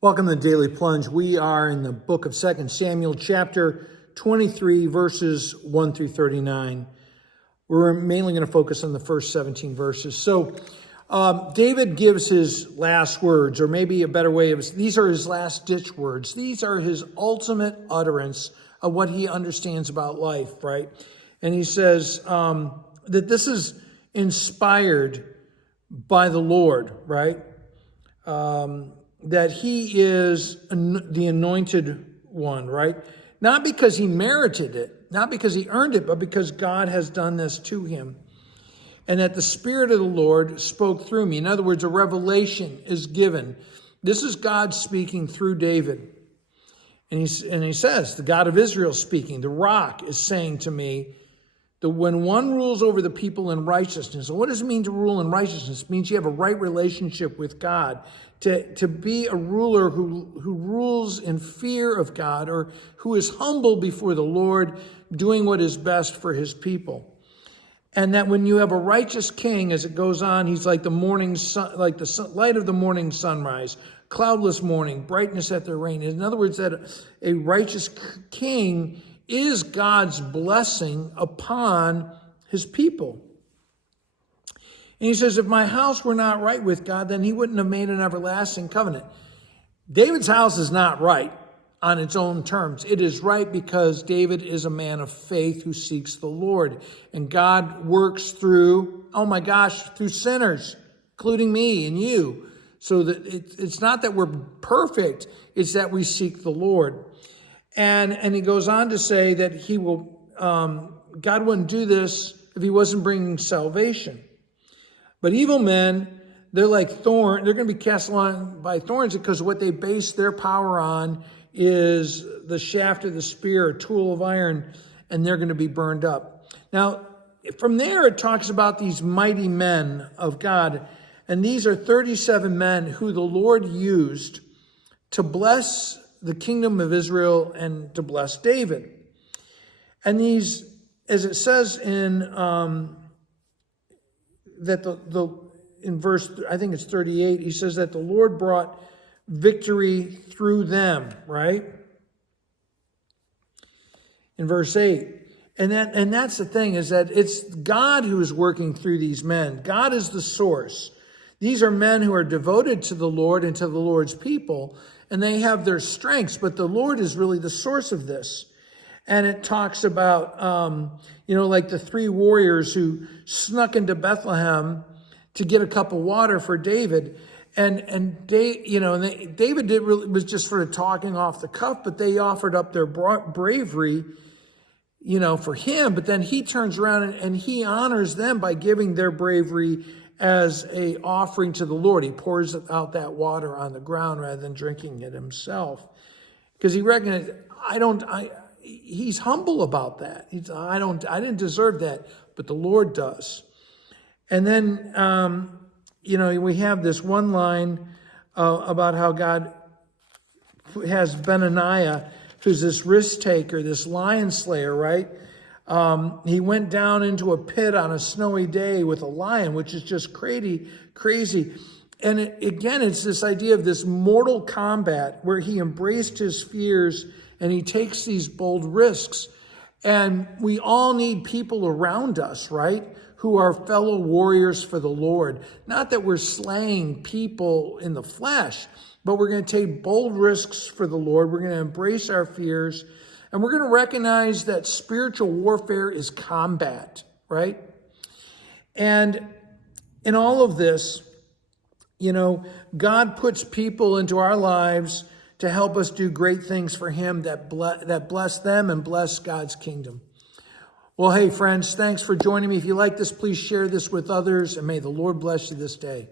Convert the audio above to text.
Welcome to the Daily Plunge. We are in the book of 2 Samuel, chapter 23, verses 1 through 39. We're mainly going to focus on the first 17 verses. So David gives his last words, or maybe a better way of these are his last ditch words. These are his ultimate utterance of what he understands about life, right? And he says that this is inspired by the Lord, right? That he is the anointed one, right? Not because he merited it, not because he earned it, but because God has done this to him. And that the Spirit of the Lord spoke through me. In other words, a revelation is given. This is God speaking through David. And he says, the God of Israel speaking, the rock is saying to me, that when one rules over the people in righteousness, and what does it mean to rule in righteousness? It means you have a right relationship with God. To be a ruler who rules in fear of God, or who is humble before the Lord, doing what is best for his people. And that when you have a righteous king, as it goes on, he's like the morning sun, like the light of the morning sunrise, cloudless morning, brightness at the rain. In other words, that a righteous king is God's blessing upon his people. And he says, if my house were not right with God, then he wouldn't have made an everlasting covenant. David's house is not right on its own terms. It is right because David is a man of faith who seeks the Lord. And God works through, through sinners, including me and you. So that it's not that we're perfect, it's that we seek the Lord. And he goes on to say that he will, God wouldn't do this if he wasn't bringing salvation. But evil men, they're like thorn. They're going to be cast along by thorns because what they base their power on is the shaft of the spear, a tool of iron, and they're going to be burned up. Now, from there, it talks about these mighty men of God. And these are 37 men who the Lord used to bless the kingdom of Israel and to bless David. And these, as it says in in verse, I think it's 38, he says that the Lord brought victory through them, right? In verse 8. And that's the thing, is that it's God who is working through these men. God is the source. These are men who are devoted to the Lord and to the Lord's people, and they have their strengths, but the Lord is really the source of this. And it talks about, like the three warriors who snuck into Bethlehem to get a cup of water for David. And David was just sort of talking off the cuff, but they offered up their bravery, for him. But then he turns around and he honors them by giving their bravery as a offering to the Lord. He pours out that water on the ground rather than drinking it himself, because he recognized, he's humble about that. I didn't deserve that, but the Lord does. And then, we have this one line about how God has Benaniah, who's this risk taker, this lion slayer, right? He went down into a pit on a snowy day with a lion, which is just crazy. And it's this idea of this mortal combat where he embraced his fears and he takes these bold risks. And we all need people around us, right, who are fellow warriors for the Lord. Not that we're slaying people in the flesh, but we're going to take bold risks for the Lord. We're going to embrace our fears. And we're going to recognize that spiritual warfare is combat, right? And in all of this, God puts people into our lives to help us do great things for him that bless them and bless God's kingdom. Well, hey, friends, thanks for joining me. If you like this, please share this with others, and may the Lord bless you this day.